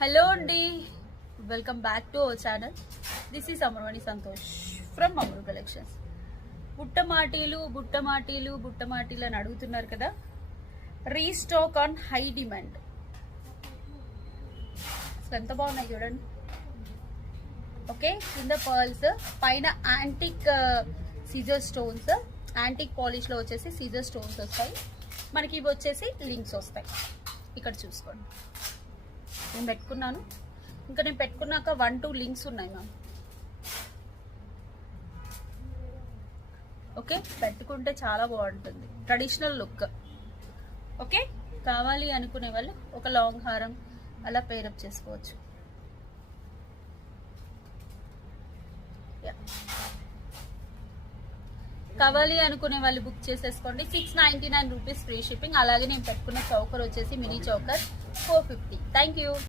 Hello అండి, welcome back to our channel. This is Amarvani Santosh from Amaru collections. బుట్టమాటీలు అని అడుగుతున్నారు కదా, రీస్టాక్ ఆన్ హై డిమాండ్. అసలు ఎంత బాగున్నాయి చూడండి. ఓకే, కింద పర్ల్స్, పైన యాంటిక్ సీజర్ స్టోన్స్, యాంటిక్ పాలిష్ లో వచ్చేసి సీజర్ స్టోన్స్ వస్తాయి. మనకి ఇవి వచ్చేసి లింక్స్ వస్తాయి. ఇక్కడ చూసుకోండి, నేను పెట్టుకున్నాను. ఇంకా నేను పెట్టుకున్నాక 1-2 లింక్స్ ఉన్నాయి మ్యామ్. ఓకే, పెట్టుకుంటే చాలా బాగుంటుంది, ట్రెడిషనల్ లుక్. ఓకే, కావాలి అనుకునే వాళ్ళు ఒక లాంగ్ హారం అలా పేరప్ చేసుకోవచ్చు. కావాలి అనుకునే వాళ్ళు బుక్ చేసేసుకోండి. 699 రూపీస్ ఫ్రీ షిప్పింగ్. అలాగే నేను పెట్టుకున్న చౌకర్ వచ్చేసి మినీ చౌకర్ 450. Thank you.